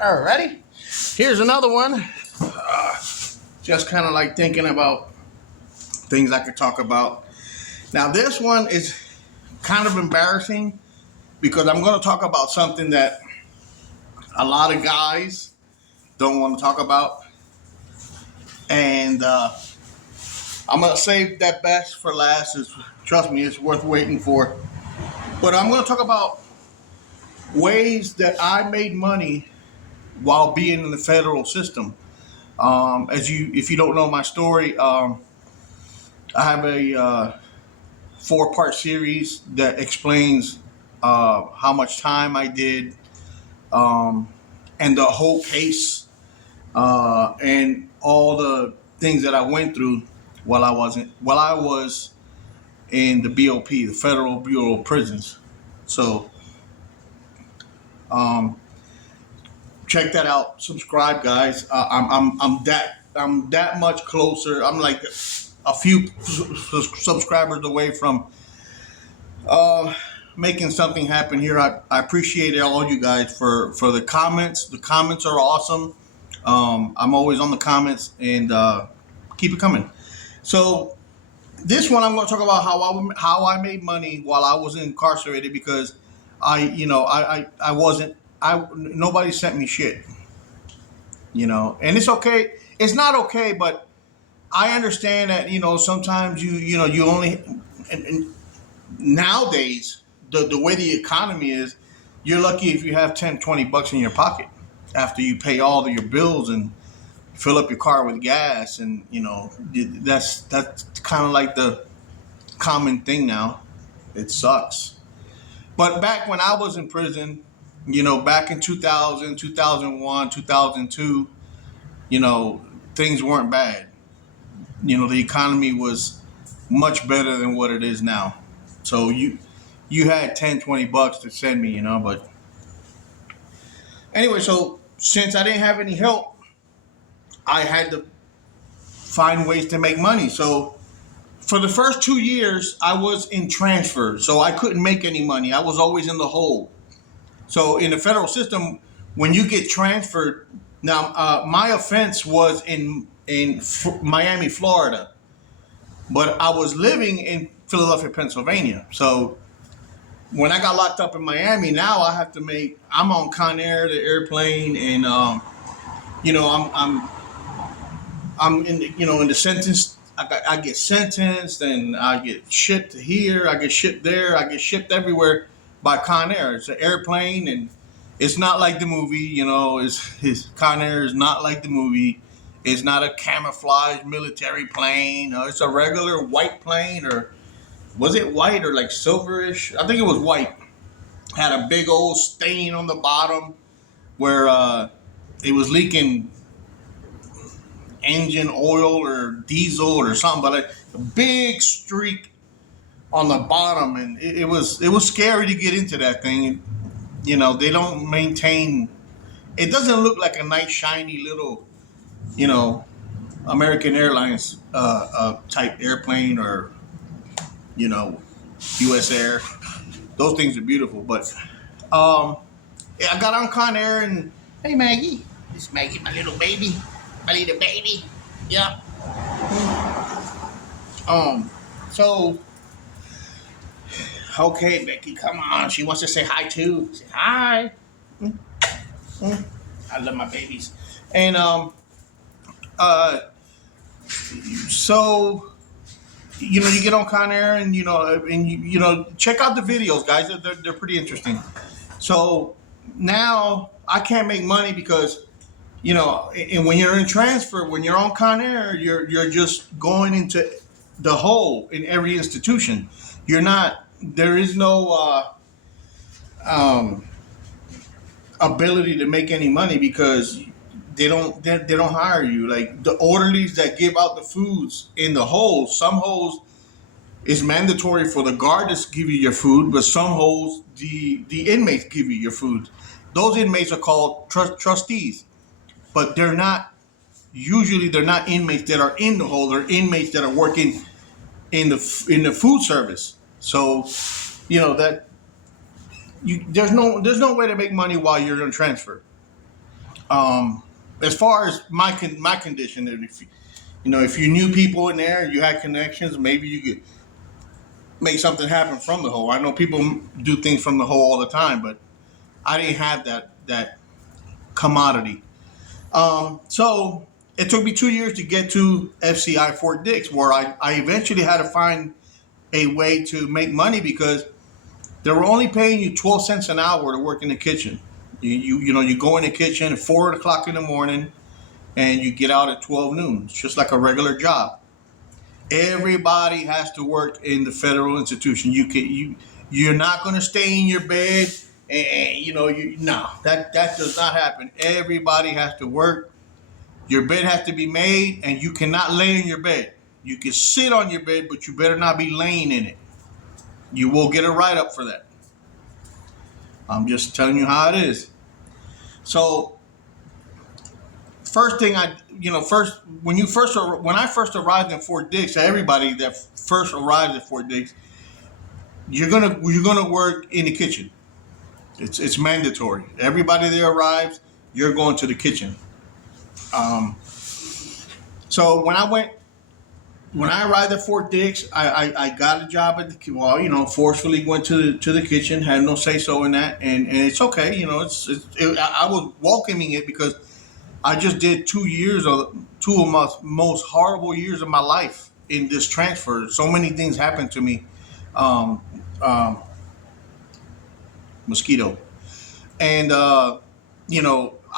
Alrighty, here's another one. Just kind of like thinking about things I could talk about. Now, this one is kind of embarrassing because I'm going to talk about something that a lot of guys don't want to talk about. And I'm going to save that best for last. Trust me, it's worth waiting for. But I'm going to talk about ways that I made money while being in the federal system. If you don't know my story, I have a 4-part series that explains how much time I did, and the whole case, and all the things that I went through while I was in the BOP, the Federal Bureau of Prisons. So, check that out. Subscribe, guys. I'm that much closer. I'm like a few subscribers away from making something happen here. I appreciate all you guys for the comments. The comments are awesome. I'm always on the comments, and keep it coming. So this one, I'm going to talk about how I made money while I was incarcerated, because nobody sent me shit, and it's okay. It's not okay, but I understand that, sometimes you only, and nowadays, the way the economy is, you're lucky if you have 10, $20 in your pocket after you pay all of your bills and fill up your car with gas. And, that's kind of like the common thing now. It sucks. But back when I was in prison, back in 2000, 2001, 2002, things weren't bad. The economy was much better than what it is now. So you had 10, $20 to send me, but anyway, so since I didn't have any help, I had to find ways to make money. So for the first 2 years, I was in transfer, so I couldn't make any money. I was always in the hole. So in the federal system, when you get transferred, now my offense was in Miami, Florida, but I was living in Philadelphia, Pennsylvania. So when I got locked up in Miami, now I have to I'm on Conair, the airplane, and I'm in the sentence. I get sentenced, and I get shipped here, I get shipped there, I get shipped everywhere by Conair. It's an airplane, and it's not like the movie. Conair is not like the movie. It's not a camouflage military plane. It's a regular white plane, or was it white or like silverish? I think it was white. Had a big old stain on the bottom where it was leaking engine oil or diesel or something, but a big streak on the bottom, and it was scary to get into that thing. They don't maintain. It doesn't look like a nice shiny little, American Airlines type airplane, or U.S. Air. Those things are beautiful, but I got on Conair, and hey, Maggie, it's Maggie, my little baby. Yeah. So, okay, Becky, come on. She wants to say hi too. Say hi. I love my babies. And so you get on Conair, and check out the videos, guys. They're pretty interesting. So now I can't make money because. And when you're in transfer, when you're on Conair, you're just going into the hole in every institution. You're not. There is no ability to make any money because they don't hire you. Like the orderlies that give out the foods in the holes. Some holes is mandatory for the guard to give you your food, but some holes the inmates give you your food. Those inmates are called trustees. But they're not inmates that are in the hole. They're inmates that are working in the food service. So, that there's no way to make money while you're on transfer. Um, as far as my condition, if if you knew people in there, you had connections, maybe you could make something happen from the hole. I know people do things from the hole all the time, but I didn't have that commodity. So it took me 2 years to get to FCI Fort Dix, where I eventually had to find a way to make money because they were only paying you 12 cents an hour to work in the kitchen. You go in the kitchen at 4 o'clock in the morning and you get out at 12 noon. It's just like a regular job. Everybody has to work in the federal institution. You're not going to stay in your bed and no, that does not happen. Everybody has to work. Your bed has to be made, and you cannot lay in your bed. You can sit on your bed, but you better not be laying in it. You will get a write up for that. I'm just telling you how it is. So first thing when I first arrived in Fort Dix, everybody that first arrives at Fort Dix, you're gonna work in the kitchen. It's mandatory. Everybody that arrives, you're going to the kitchen. Um, so when I arrived at Fort Dix, I got a job at the forcefully went to the kitchen, had no say so in that, and it's okay. I was welcoming it because I just did 2 years of two of my most horrible years of my life in this transfer. So many things happened to me. Um, um, Mosquito. And I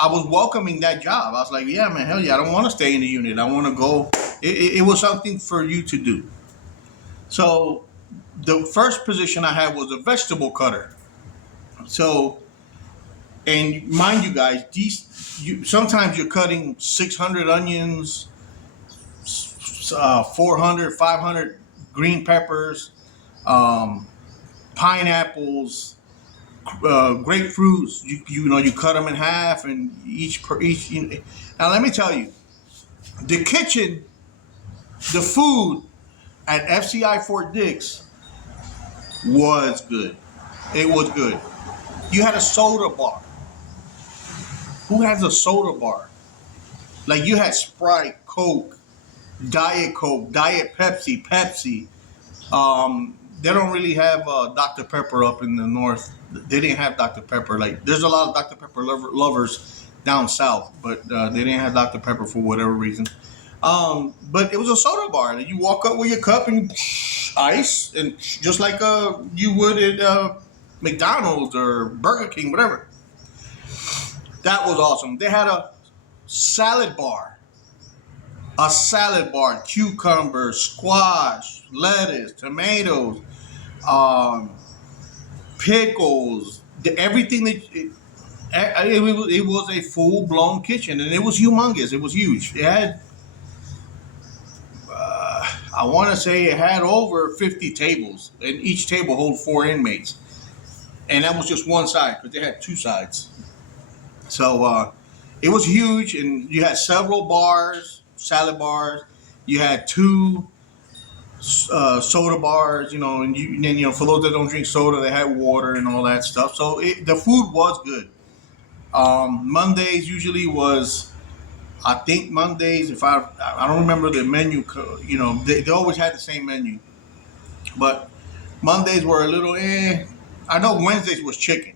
was welcoming that job. I was like, yeah, man, hell yeah, I don't want to stay in the unit. I want to go. It was something for you to do. So the first position I had was a vegetable cutter. So, and mind you guys, sometimes you're cutting 600 onions, 400, 500 green peppers, um, pineapples, grapefruits. You cut them in half, and each per each. Now let me tell you, the kitchen, the food at FCI Fort Dix was good. It was good. You had a soda bar. Who has a soda bar? Like you had Sprite, Coke, Diet Pepsi, Pepsi. They don't really have Dr. Pepper up in the north. They didn't have Dr. Pepper. Like there's a lot of Dr. Pepper lovers down south, but they didn't have Dr. Pepper for whatever reason. But it was a soda bar. You walk up with your cup and you ice, and just like you would at McDonald's or Burger King, whatever. That was awesome. They had salad bar, a salad bar, cucumber, squash, lettuce, tomatoes, um, pickles, everything it was a full blown kitchen, and it was humongous. It was huge. It had, I want to say, it had over 50 tables, and each table held 4 inmates, and that was just one side because they had two sides. So it was huge, and you had several bars, salad bars. You had two soda bars, and then for those that don't drink soda, they had water and all that stuff. So the food was good. Mondays usually was, I think Mondays, if I don't remember the menu, they always had the same menu, but Mondays were a little I know Wednesdays was chicken.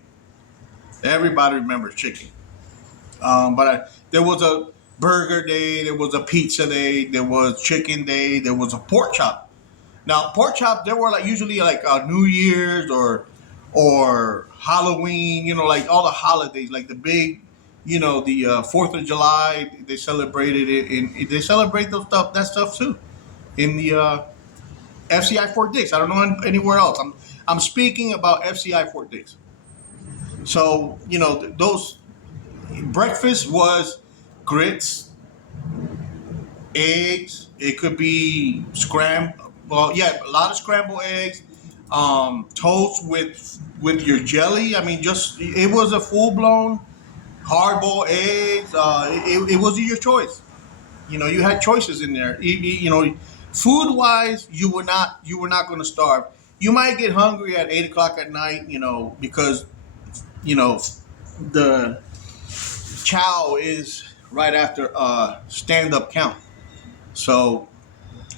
Everybody remembers chicken. But there was a burger day, there was a pizza day, there was chicken day, there was a pork chop. Now, pork chop, there were usually New Year's or Halloween, like all the holidays, like the big, the 4th of July, they celebrated it, and they celebrate that stuff too in the FCI Fort Dix. I don't know anywhere else. I'm speaking about FCI Fort Dix. So those breakfast was grits, eggs. It could be scrambled. Well, yeah, a lot of scrambled eggs, toast with your jelly. I mean, just it was a full blown hard boiled eggs. It was your choice. You had choices in there. Food wise, you were not going to starve. You might get hungry at 8 o'clock at night. Because the chow is right after stand-up count. So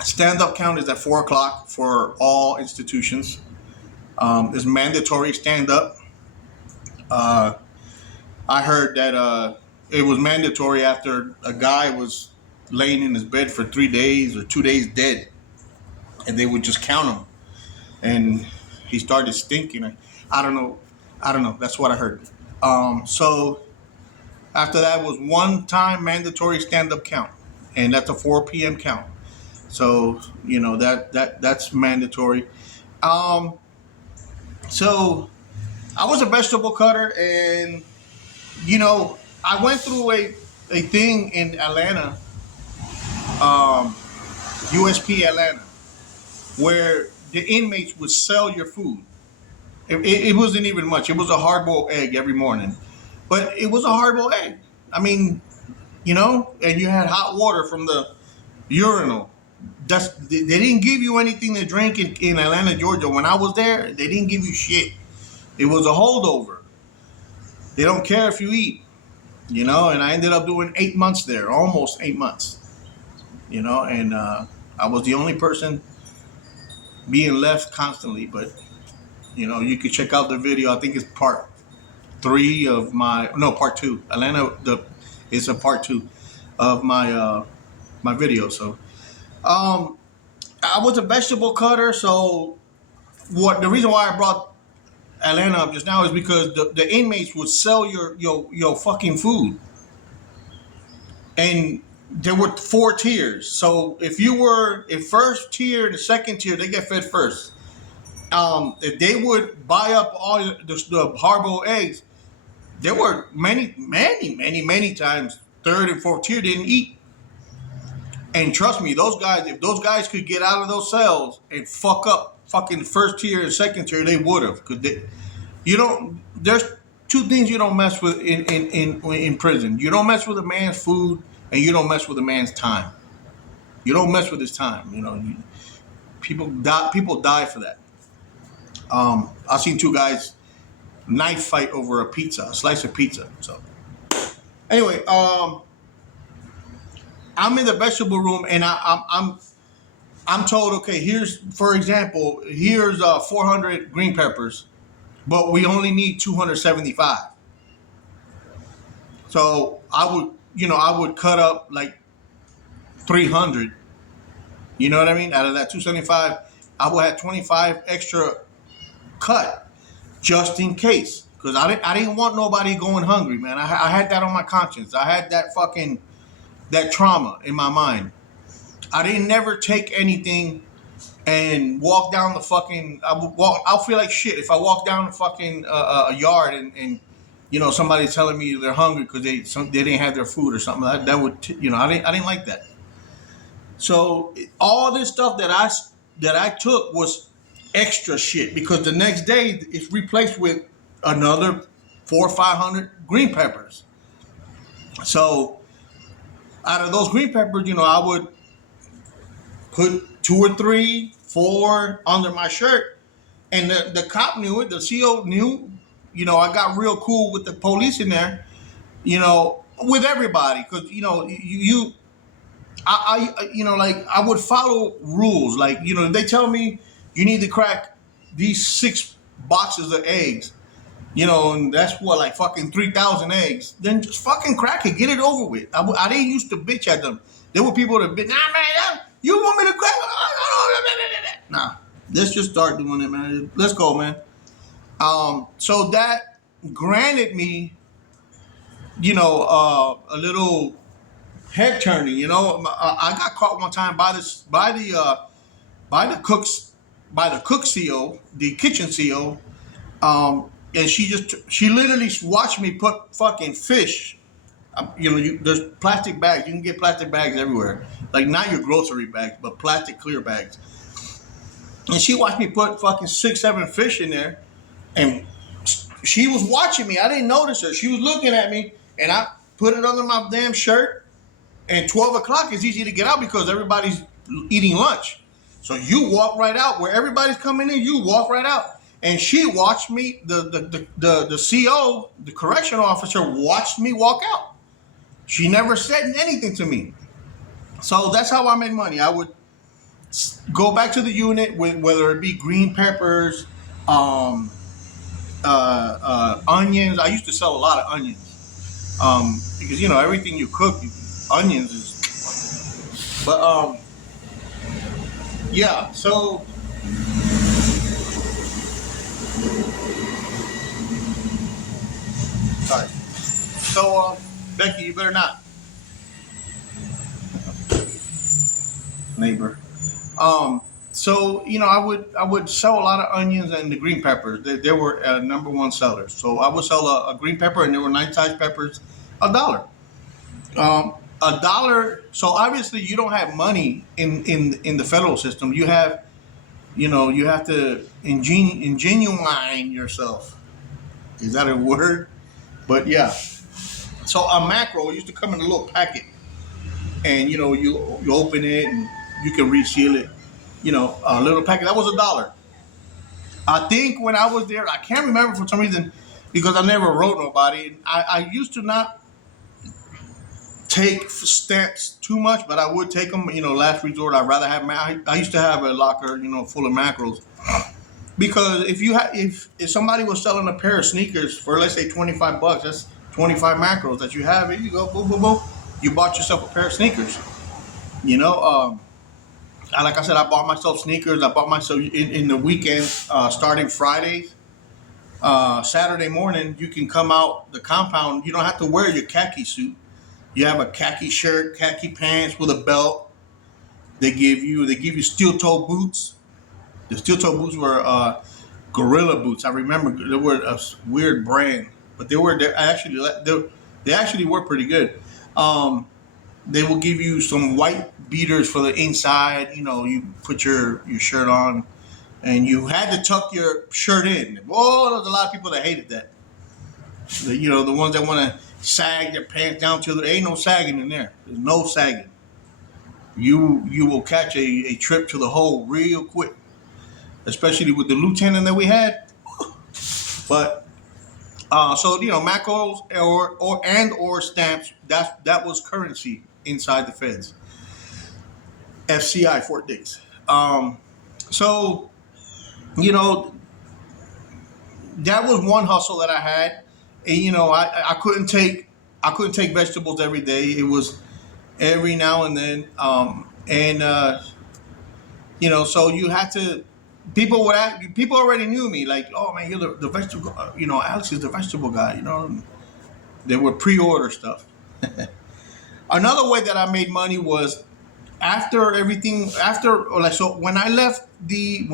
stand-up count is at 4 o'clock for all institutions. It's mandatory stand-up. I heard that it was mandatory after a guy was laying in his bed for 3 days or 2 days dead, and they would just count him, and he started stinking. I don't know. I don't know. That's what I heard. So after that was one time mandatory stand-up count, and that's a 4 p.m. count. So that's mandatory. So I was a vegetable cutter, and I went through a thing in Atlanta, USP Atlanta, where the inmates would sell your food. It wasn't even much. It was a hard-boiled egg every morning, but it was a hard-boiled egg. I mean, and you had hot water from the urinal. They didn't give you anything to drink in Atlanta, Georgia. When I was there, they didn't give you shit. It was a holdover. They don't care if you eat, and I ended up doing 8 months there, almost 8 months, and I was the only person being left constantly. But, you could check out the video. I think it's part 2. Atlanta, it's a part 2 of my video. So, I was a vegetable cutter. So the reason why I brought Atlanta up just now is because the inmates would sell your fucking food, and there were 4 tiers. So if you were in first tier, the second tier, they get fed first. If they would buy up all the hard-boiled eggs, there were many times third and fourth tier didn't eat. And trust me, if those guys could get out of those cells and fuck up fucking first tier and second tier, they would have. There's 2 things you don't mess with in prison. You don't mess with a man's food, and you don't mess with a man's time. You don't mess with his time. People die for that. I've seen 2 guys knife fight over a slice of pizza. So anyway, I'm in the vegetable room, and I'm told, okay, here's 400 green peppers, but we only need 275. So I would cut up like 300. You know what I mean? Out of that 275, I would have 25 extra cut just in case, because I didn't want nobody going hungry, man. I had that on my conscience. I had that trauma in my mind. I didn't never take anything and walk down the fucking. I'll feel like shit if I walk down the fucking a yard and somebody's telling me they're hungry because they didn't have their food or something. That would I didn't like that. So all this stuff that I took was extra shit, because the next day it's replaced with another 400 or 500 green peppers. So out of those green peppers, I would put 2 or 3, 4 under my shirt, and the cop knew it. The CO knew. I got real cool with the police in there. With everybody, because I would follow rules. Like, if they tell me you need to crack these 6 boxes of eggs, and that's what, like fucking 3,000 eggs, then just fucking crack it, get it over with. I didn't used to bitch at them. There were people that bitch, nah, man, you want me to crack? Nah, let's just start doing it, man. Let's go, man. So that granted me, a little head turning. I got caught one time by the cook CO, the kitchen CO, and she literally watched me put fucking fish. There's plastic bags. You can get plastic bags everywhere, like not your grocery bags, but plastic clear bags. And she watched me put fucking 6, 7 fish in there, and she was watching me. I didn't notice her. She was looking at me, and I put it under my damn shirt. And 12 o'clock is easy to get out because everybody's eating lunch. So you walk right out where everybody's coming in. You walk right out. And she watched me. The CO, the correctional officer, watched me walk out. She never said anything to me. So that's how I made money. I would go back to the unit with whether it be green peppers, um, onions. I used to sell a lot of onions because everything you cook, onions is. But yeah. So sorry. So Becky, you better not, neighbor. So I would sell a lot of onions and the green peppers. They were number one sellers. So I would sell a green pepper, and there were nice sized peppers, $1. A dollar. So obviously you don't have money in the federal system. You have to ingenuine yourself. Is that a word? But yeah. So a macro used to come in a little packet, and you open it and you can reseal it. A little packet that was $1. I think when I was there, I can't remember for some reason because I never wrote nobody. I used to not take stamps too much, but I would take them. Last resort, I'd rather have. I used to have a locker, full of macros because if somebody was selling a pair of sneakers for let's say $25, that's 25 macros that you have. Here you go, boom, boom, boom. You bought yourself a pair of sneakers. Like I said, I bought myself sneakers. I bought myself in the weekend, starting Fridays. Saturday morning, you can come out the compound. You don't have to wear your khaki suit. You have a khaki shirt, khaki pants with a belt. They give you steel toe boots. The steel toe boots were Gorilla boots. I remember they were a weird brand, but they actually were pretty good. They will give you some white beaters for the inside. You put your shirt on, and you had to tuck your shirt in. Oh, there's a lot of people that hated that. The ones that want to sag their pants down to there ain't no sagging in there. There's no sagging. You will catch a trip to the hole real quick, especially with the lieutenant that we had. But so macros or stamps. That was currency inside the feds. FCI Fort Dix. So that was one hustle that I had. And I couldn't take vegetables every day. It was every now and then. So you had to. People already knew me. Like, oh man, you're the vegetable. Alex is the vegetable guy. They would pre-order stuff. Another way that I made money was when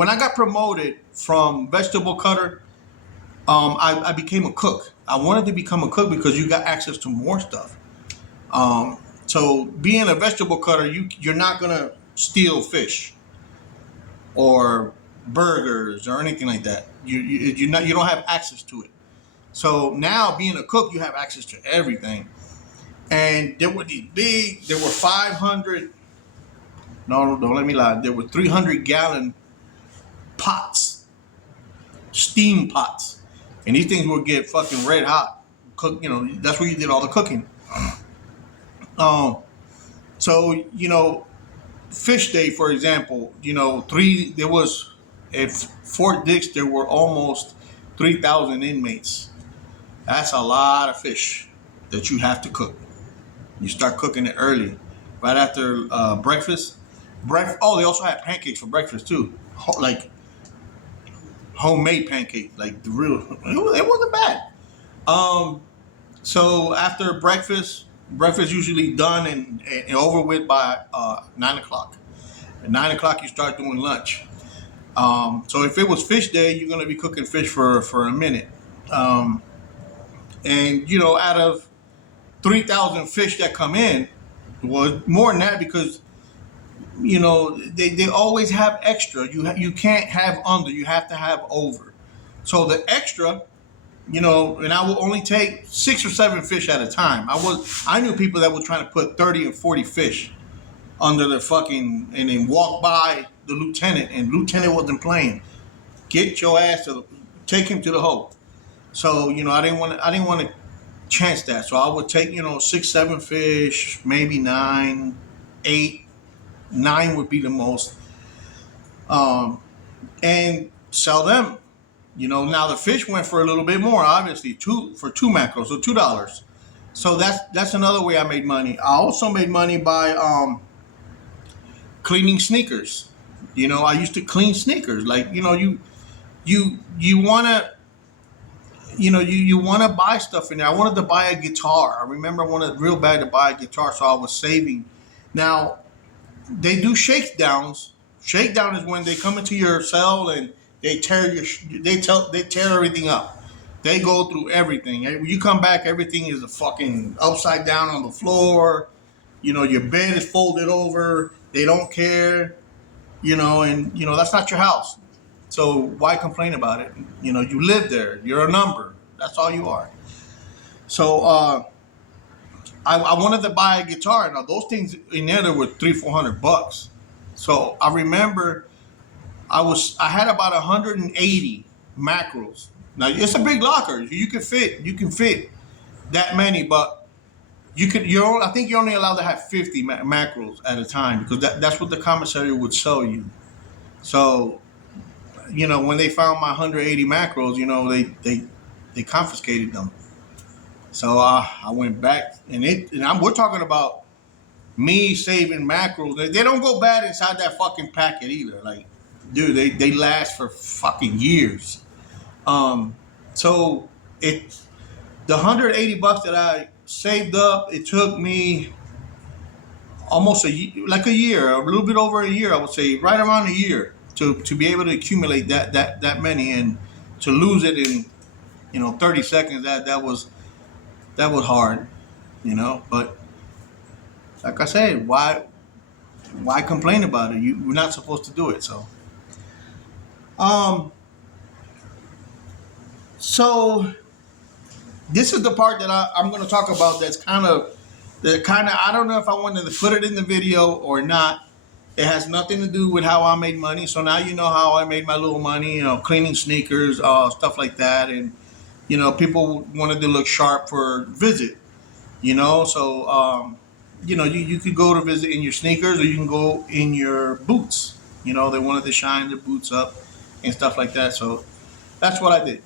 I got promoted from vegetable cutter, I became a cook. I wanted to become a cook because you got access to more stuff. So being a vegetable cutter, you're not gonna steal fish or burgers or anything like that. You don't have access to it. So now being a cook, you have access to everything. And there were 500. No, don't let me lie. There were 300-gallon pots, steam pots, and these things would get fucking red hot. Cook, that's where you did all the cooking. So fish day, for example, there was at Fort Dix there were almost 3,000 inmates. That's a lot of fish that you have to cook. You start cooking it early, right after breakfast. Oh, they also had pancakes for breakfast too, like homemade pancakes, like the real. It wasn't bad. So after breakfast usually done and over with by 9 o'clock. At 9 o'clock, you start doing lunch. So if it was fish day, you're gonna be cooking fish for a minute. And out of 3,000 fish that come in, was more than that because they always have extra. You can't have under. You have to have over. So the extra, and I will only take 6 or 7 fish at a time. I knew people that were trying to put 30 and 40 fish under their fucking and then walk by the lieutenant, and lieutenant wasn't playing. Get your ass take him to the hole. So I didn't want to chance that. So I would take, 6, 7 fish, maybe 9, 8, 9 would be the most, and sell them. Now the fish went for a little bit more, obviously, for 2 mackerels, so $2. So that's another way I made money. I also made money by cleaning sneakers. I used to clean sneakers. Like, you wanna you wanna buy stuff in there. I wanted to buy a guitar. I remember I wanted real bad to buy a guitar, so I was saving. Now they do shakedowns. Shakedown is when they come into your cell and they tear they tear everything up. They go through everything. When you come back, everything is a fucking upside down on the floor. Your bed is folded over. They don't care. And that's not your house. So why complain about it? You live there. You're a number. That's all you are. So I wanted to buy a guitar. Now those things in there were $300-400. So I remember I had about 180 mackerels. Now it's a big locker. You can fit that many, but I think you're only allowed to have 50 mackerels at a time, because that's what the commissary would sell you. So, when they found my 180 mackerels, they confiscated them. So I went back, and we're talking about me saving mackerels. They don't go bad inside that fucking packet either. Like, dude, they last for fucking years. So the $180 that I saved up, it took me almost a year, a little bit over a year, I would say, right around a year to be able to accumulate that many, and to lose it in 30 seconds. That was hard, but like I said, why complain about it? You're not supposed to do it. So this is the part that I'm going to talk about. That's kind of I don't know if I wanted to put it in the video or not. It has nothing to do with how I made money. So now you know how I made my little money. Cleaning sneakers, stuff like that, and people wanted to look sharp for visit. So you could go to visit in your sneakers, or you can go in your boots. They wanted to shine their boots up and stuff like that. So that's what I did.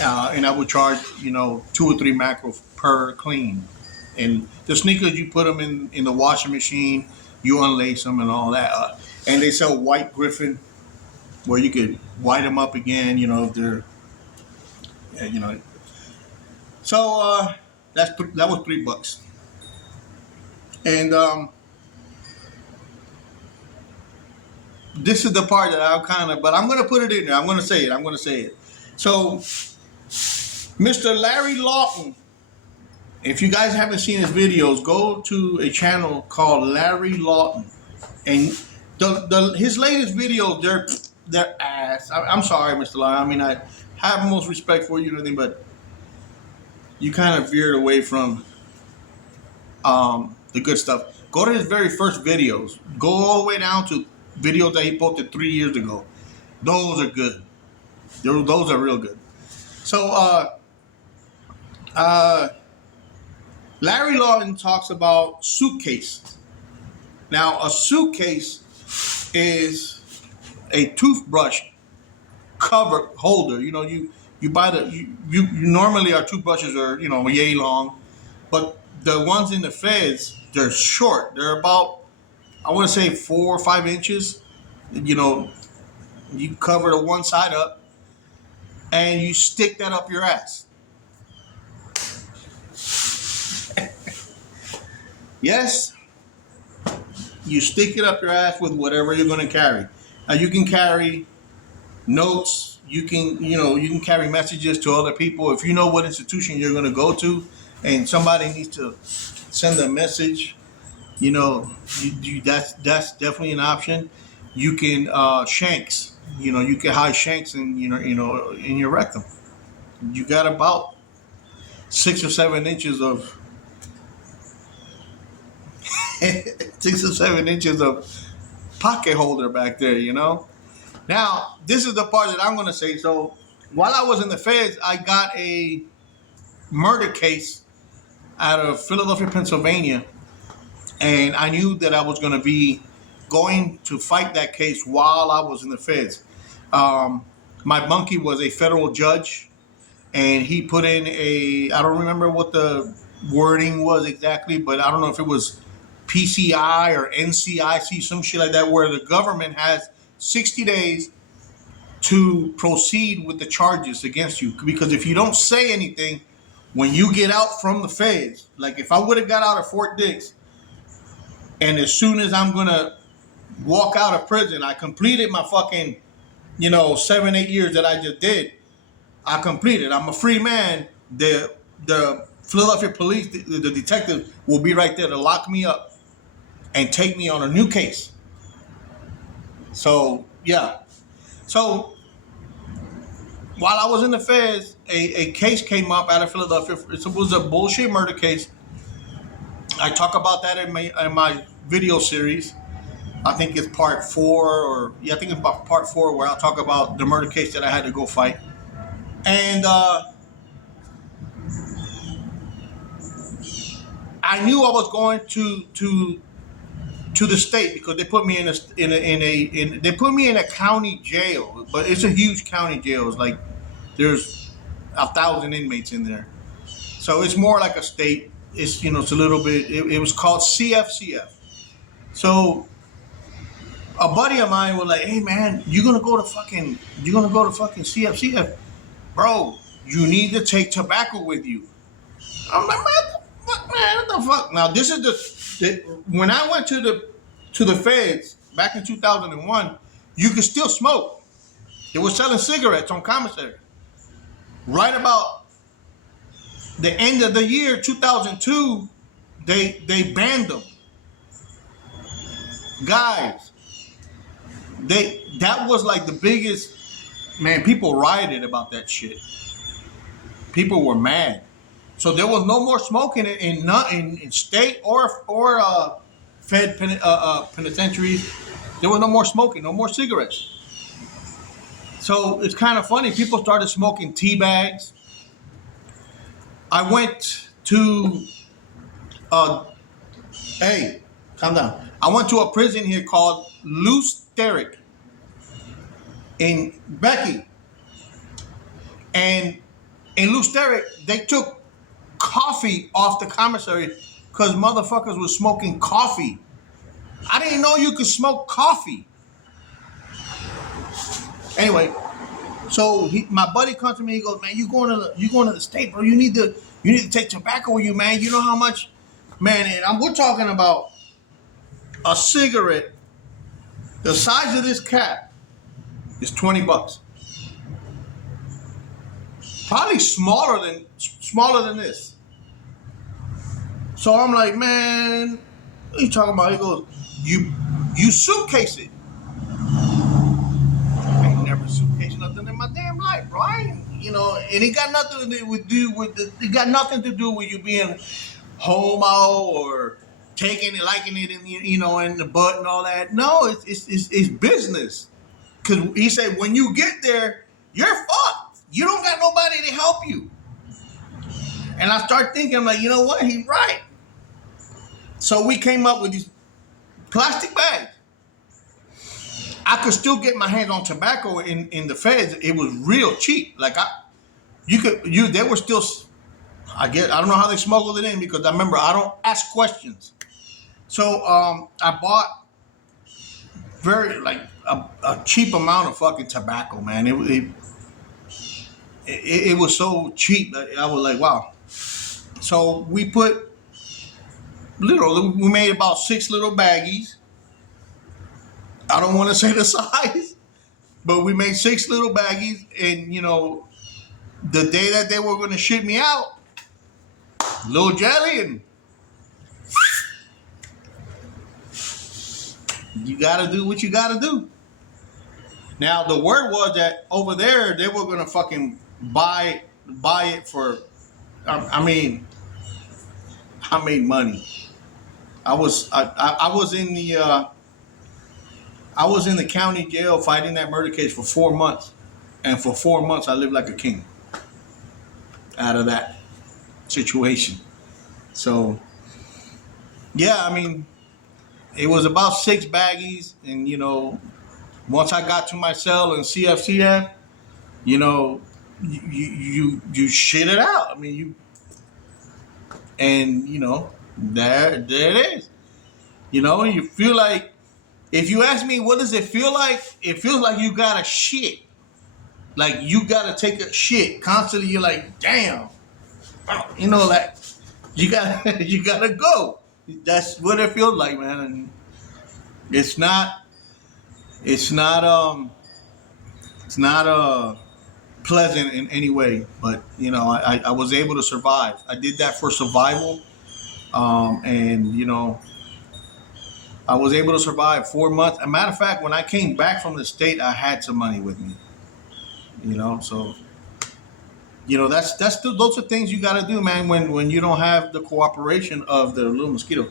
And I would charge, 2 or 3 mackerels per clean. And the sneakers, you put them in the washing machine, you unlace them and all that. And they sell white Griffin, where you could white them up again, if they're, So that was $3. And this is the part that but I'm going to put it in there. I'm going to say it. So, Mr. Larry Lawton, if you guys haven't seen his videos, go to a channel called Larry Lawton, and his latest videos, they're ass. I'm sorry, Mr. Lawton. I mean, I have most respect for you and everything, but you kind of veered away from the good stuff. Go to his very first videos. Go all the way down to videos that he posted 3 years ago. Those are good. Those are real good. So, Larry Lawton talks about suitcase. Now, a suitcase is a toothbrush cover holder. You buy you normally our toothbrushes are yay long, but the ones in the Feds, they're short. They're about, I want to say, 4 or 5 inches. You cover the one side up, and you stick that up your ass. Yes, you stick it up your ass with whatever you're going to carry. Now you can carry notes. You can carry messages to other people. If you know what institution you're going to go to, and somebody needs to send a message, that's definitely an option. You can shanks. You can hide shanks in in your rectum. You got about 6 or 7 inches of 6 or 7 inches of pocket holder back there. Now, this is the part that I'm going to say. So while I was in the Feds, I got a murder case out of Philadelphia, Pennsylvania, and I knew that I was going to be going to fight that case while I was in the feds. My monkey was a federal judge, and he put in I don't remember what the wording was exactly, but I don't know if it was PCI or NCIC, some shit like that, where the government has 60 days to proceed with the charges against you. Because if you don't say anything, when you get out from the feds, like if I would have got out of Fort Dix, and as soon as I'm going to walk out of prison, I completed my fucking, 7-8 years that I just did. I completed. I'm a free man. The Philadelphia police, the detective will be right there to lock me up and take me on a new case. So, yeah. So, while I was in the feds, a case came up out of Philadelphia. It was a bullshit murder case. I talk about that in my video series. I think it's part 4, I think it's about part 4, where I'll talk about the murder case that I had to go fight. And I knew I was going to the state because they put me they put me in a county jail, but it's a huge county jail. It's like there's 1,000 inmates in there, so it's more like a state. It's it's a little bit. It was called CFCF. So a buddy of mine was like, "Hey man, you're gonna go to fucking CFCF, bro. You need to take tobacco with you." I'm like, what the fuck? Now this is when I went to the feds back in 2001, you could still smoke. They were selling cigarettes on commissary. Right about the end of the year 2002, they banned them. Guys, that was like the biggest, man, people rioted about that shit. People were mad. So there was no more smoking in state or fed penitentiaries. There was no more smoking, no more cigarettes. So it's kind of funny. People started smoking tea bags. I went to hey, calm down. I went to a prison here called Lusteric in Becky. And in Lusteric, they took coffee off the commissary because motherfuckers was smoking coffee. I didn't know you could smoke coffee. Anyway, so my buddy comes to me. He goes, "Man, you going to the state, bro? You need to take tobacco with you, man. You know how much, man? And we're talking about a cigarette the size of this cap is $20. Probably smaller than this." So I'm like, "Man, what are you talking about?" He goes, You suitcase it." I ain't never suitcase nothing in my damn life, bro. And it got nothing to do with you being homo or taking it, liking it, in the butt and all that. No, it's business. Because he said when you get there, you're fucked. You don't got nobody to help you. And I start thinking, I'm like, you know what? He's right. So we came up with these plastic bags. I could still get my hands on tobacco in the feds. It was real cheap. Like they were still, I don't know how they smuggled it in because I remember I don't ask questions. So I bought very like a cheap amount of fucking tobacco, man. It was so cheap that I was like, wow. So we made about 6 little baggies. I don't want to say the size, but we made 6 little baggies, and the day that they were going to ship me out, little jelly, and you got to do what you got to do. Now the word was that over there they were going to fucking buy it for. I made money. I was in the county jail fighting that murder case for 4 months, and for 4 months I lived like a king. Out of that, situation. So yeah, I mean, it was about 6 baggies, and once I got to my cell in CFCF, you know, you shit it out. I mean, there it is. You feel like, if you ask me, what does it feel like? It feels like you gotta shit. Like you gotta take a shit constantly. You're like, damn, like you gotta you gotta go. That's what it feels like, man. And it's not it's not it's not pleasant in any way. But I was able to survive. I did that for survival, and I was able to survive 4 months. As a matter of fact, when I came back from the state, I had some money with me. So those are things you got to do, man. When you don't have the cooperation of the little mosquito,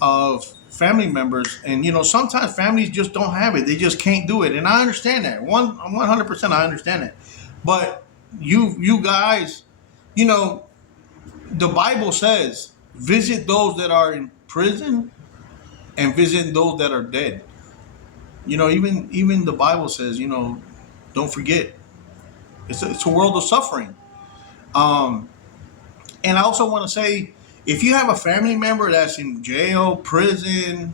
of family members, and sometimes families just don't have it. They just can't do it, and I understand that 100%. I understand that, but you guys, the Bible says, visit those that are in prison and visit those that are dead. Even the Bible says, don't forget. It's a world of suffering. Um, and I also want to say, if you have a family member that's in jail, prison,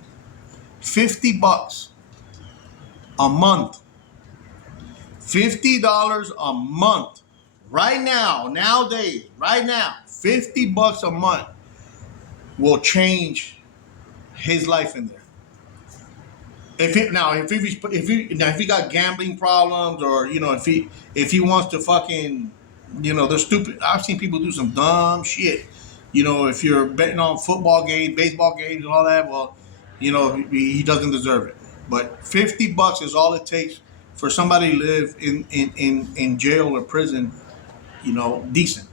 $50 a month, $50 a month, right now, nowadays, right now, $50 a month will change his life in there. If he got gambling problems, or if he wants to fucking, they're stupid. I've seen people do some dumb shit. If you're betting on football games, baseball games, and all that, well, he doesn't deserve it. But $50 is all it takes for somebody to live in jail or prison, decent.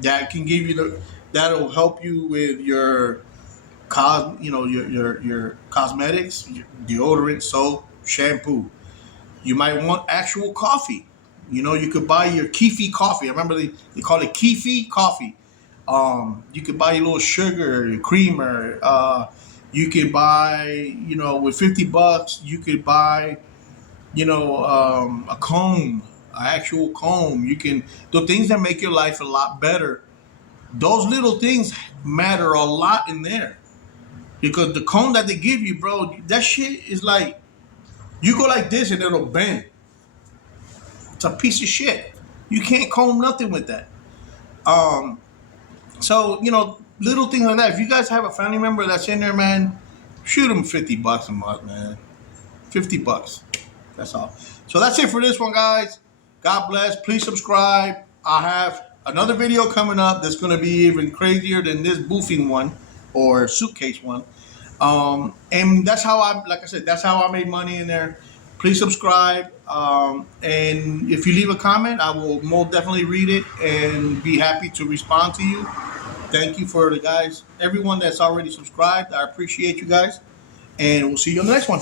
That'll help you with your your cosmetics, your deodorant, soap, shampoo. You might want actual coffee. You could buy your Keefy coffee. I remember they call it Keefy coffee. You could buy your little sugar, your creamer. You could buy, with $50, you could buy, a comb, an actual comb. The things that make your life a lot better. Those little things matter a lot in there. Because the cone that they give you, bro, that shit is like, you go like this and it'll bend. It's a piece of shit. You can't comb nothing with that. So, little things like that. If you guys have a family member that's in there, man, shoot them $50 a month, man. $50. That's all. So that's it for this one, guys. God bless. Please subscribe. I have another video coming up that's going to be even crazier than this boofing one, or suitcase one. And that's how like I said, that's how I made money in there. Please subscribe. And if you leave a comment, I will most definitely read it and be happy to respond to you. Thank you for everyone that's already subscribed. I appreciate you guys. And we'll see you on the next one.